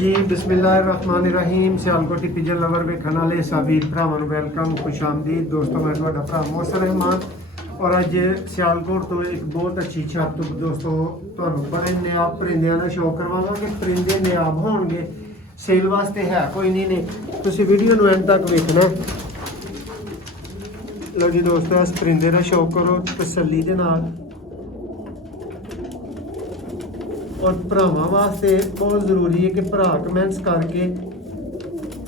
जी बिस्मिल्लाहिर्रहमानिर्रहीम Sialkoti pigeon lover ਵੇਖਣ ਵਾਲੇ ਸਾਬੀਰ ਭਰਾਵਾਂ ਨੂੰ ਵੈਲਕਮ ਖੁਸ਼ ਆਮਦੀਦ ਦੋਸਤੋ ਮੈਂ ਤੁਹਾਡਾ ਭਰਾ ਮੋਹਸਨ ਰਹਿਮਾਨ ਔਰ ਅੱਜ ਸਿਆਲਕੋਟ ਤੋਂ ਇੱਕ ਬਹੁਤ ਅੱਛੀ ਛੱਤ ਤੋਂ ਦੋਸਤੋ ਤੁਹਾਨੂੰ ਬੜੇ ਨਿਆਬ ਪਰਿੰਦਿਆਂ ਦਾ ਸ਼ੌਕ ਕਰਵਾਵਾਂਗੇ ਪਰਿੰਦੇ ਨਿਆਬ ਹੋਣਗੇ ਸੇਲ ਵਾਸਤੇ ਹੈ ਕੋਈ ਨਹੀਂ ਨੇ ਤੁਸੀਂ ਵੀਡੀਓ ਨੂੰ ਐਂਡ ਤੱਕ ਵੇਖਣਾ ਲਓ ਜੀ ਦੋਸਤੋ ਇਸ ਪਰਿੰਦੇ ਦਾ ਸ਼ੌਕ ਕਰੋ ਤਸੱਲੀ ਦੇ ਨਾਲ और भरावां वास्ते बहुत जरूरी है कि भरा कमेंट्स करके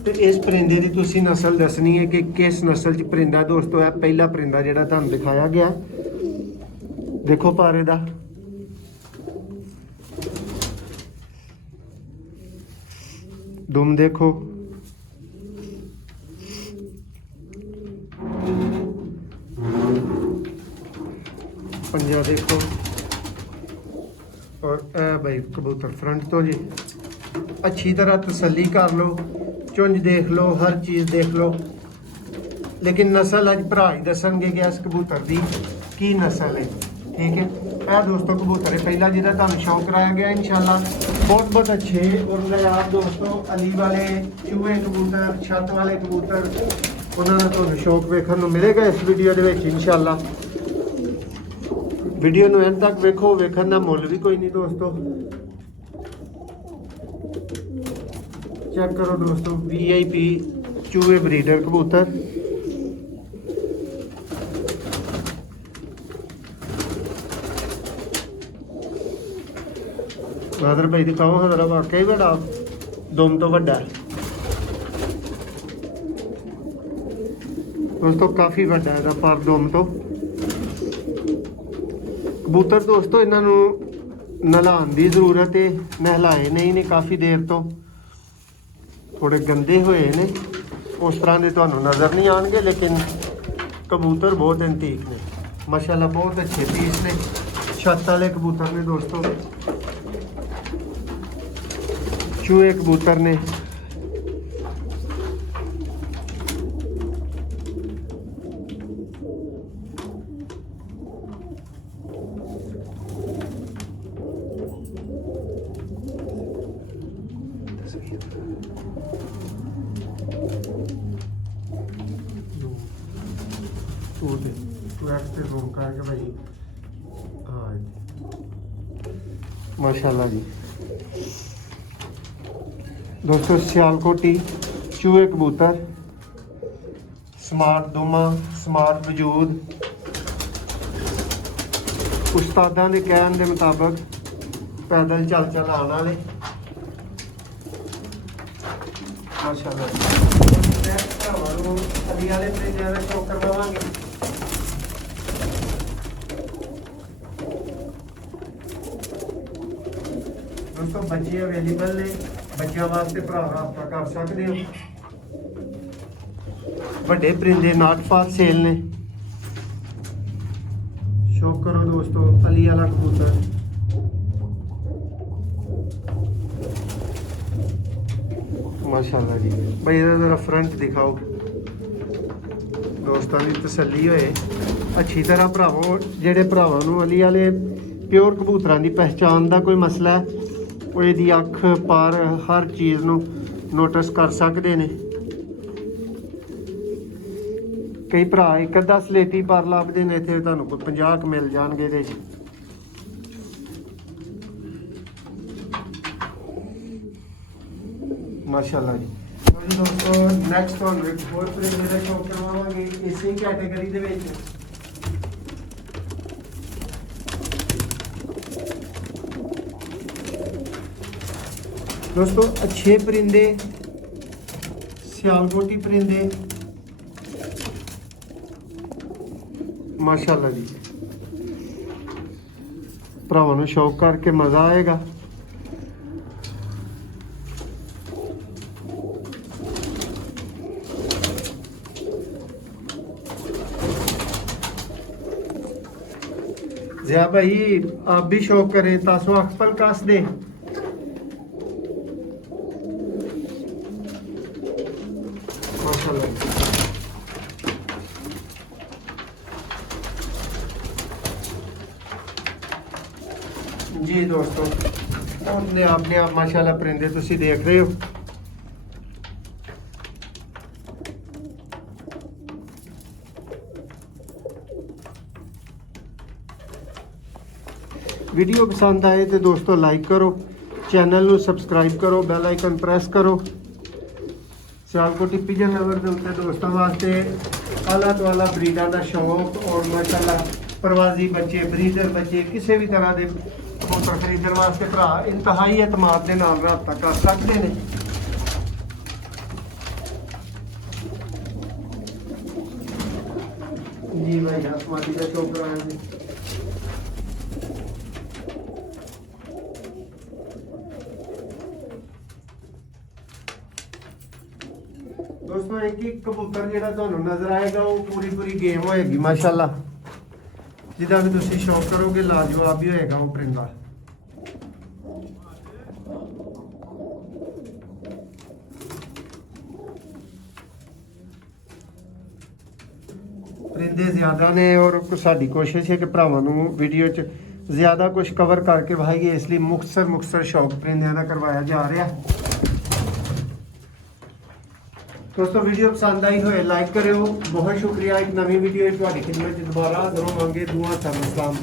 तो इस परिंदे की तुसी नस्ल दसनी है कि किस नस्ल च परिंदा दोस्तों है पहला परिंदा जिहड़ा तुहानूं दिखाया गया देखो पारे दा दुम देखो पंजा देखो और ए भाई कबूतर फ्रंट तो जी अच्छी तरह तसल्ली कर लो चुंज देख लो हर चीज़ देख लो लेकिन नस्ल अज भरा ही दसणगे कि इस कबूतर की नस्ल है ठीक है यह दोस्तों कबूतर है पहला जिहदा तुहानूं शौक कराया गया इंशाल्लाह बहुत बहुत अच्छे और नायाब दोस्तों अली वाले चूहे कबूतर छत वाले कबूतर उन्होंने तुहानूं शौक वेखण नूं मिलेगा इस वीडियो दे विच इंशाल्लाह वीडियो ਨੂੰ ਐਂਡ ਤੱਕ ਵੇਖੋ ਵੇਖਣ ਦਾ ਮੁੱਲ ਵੀ ਕੋਈ ਨਹੀਂ ਦੋਸਤੋ ਚੈੱਕ ਕਰੋ ਦੋਸਤੋ VIP ਚੂਹੇ ਬਰੀਡਰ ਕਬੂਤਰ ਬਾਦਰ ਭਾਈ ਦਿਖਾਓ ਹਜ਼ਰਾ ਵਾਕਈ ਬੜਾ ਦੁਮ ਤੋਂ ਵੱਡਾ ਦੋਸਤੋ ਕਾਫੀ ਵੱਡਾ ਇਹਦਾ ਪਰ ਦੁਮ ਤੋਂ कबूतर दोस्तों इन्हों नहलाने की जरूरत है नहलाए नहीं ने काफ़ी देर तो थोड़े गंदे हुए ने उस तरह के तो नज़र नहीं आएंगे लेकिन कबूतर बहुत एंटीक ने माशाल्लाह बहुत अच्छे पीस ने छत वाले कबूतर ने दोस्तों चूहे कबूतर ने माशाल्लाह जी दोस्तों सियालकोटी चूहे कबूतर स्मार्ट दुमा स्मार्ट वजूद उस्तादां दे कहण दे मुताबिक पैदल चल चल आने वाले माशाल्लाह अली वाले परिंदे दा शौक करवावांगे दोस्तों बच्चे अवेलेबल ने बच्चों वास्ते भरा राबता कर सकते हो बड़े परिंदे नॉट फॉर सेल ने शौक करो दोस्तों अली वाला कबूतर माशाल्लाह जी भाई इहदा जरा फ्रंट दिखाओ दोस्तों की तसल्ली होए अच्छी तरह भरावो जेडे भरावां नूं अली वाले प्योर कबूतरां की पहचान का कोई मसला है वो यदि अख पर हर चीज़ नूं नोटिस कर सकते हैं कई भरा एक अद्धा सलेटी पर लभदे ने इत्थे तुहानूं कोई 50 मिल जाणगे इहदे च माशाल्लाह जी दोस्तों नैक्सट तुहानूं एक होर परिंदे दा शौक करवावांगे इसी कैटेगरी दे विच दोस्तों अच्छे परिंदे सियालकोटी परिंदे माशाल्लाह जी भरावां नूं शौक करके मज़ा आएगा जिया भाई आप भी शौक करें तासो अख पल कस दे जी दोस्तों अपने आप माशाल्लाह परिंदे तुसी देख रहे हो। वीडियो पसंद आए तो दोस्तों लाइक करो, चैनल ਨੂੰ सब्सक्राइब करो, बैल आइकन प्रेस करो। सियालकोट पिजन लवर के उत्ते दोस्तों वास्ते आला तो आला ब्रीडर का शौक और माशाल्लाह प्रवासी बच्चे, ब्रीडर बच्चे, किसी भी तरह के कबूतर खरीदने वास्ते भरा इंतहाई एतमाद के नाल रब्ता कर सकते हैं। जी भाई आसमानी का शौक रहा है जी। दोस्तों एक ही कबूतर ਜਿਹੜਾ ਤੁਹਾਨੂੰ ਨਜ਼ਰ ਆਏਗਾ ਉਹ ਪੂਰੀ ਗੇਮ ਹੋਏਗੀ ਮਾਸ਼ਾਅੱਲਾ। ਜਿਹਦਾ ਵੀ ਤੁਸੀਂ ਸ਼ੌਕ ਕਰੋਗੇ ਲਾਜਵਾਬ ਹੀ ਹੋਏਗਾ ਉਹ ਪਰਿੰਦਾ। ਪਰਿੰਦੇ ਜ਼ਿਆਦਾ ਨੇ ਔਰ ਸਾਡੀ ਕੋਸ਼ਿਸ਼ ਹੈ ਕਿ ਭਰਾਵਾਂ ਨੂੰ ਵੀਡੀਓ 'ਚ ਜ਼ਿਆਦਾ ਕੁਝ ਕਵਰ ਕਰਕੇ ਵਹਾਈਏ, ਇਸ ਲਈ ਮੁਖਤਸਰ ਸ਼ੌਕ ਪਰਿੰਦਿਆਂ ਦਾ ਕਰਵਾਇਆ ਜਾ ਰਿਹਾ। दोस्तों वीडियो पसंद आई होए लाइक करो। बहुत शुक्रिया। एक नवी वीडियो खिदमत दोबारा दरों मंगे दुआ सलाम।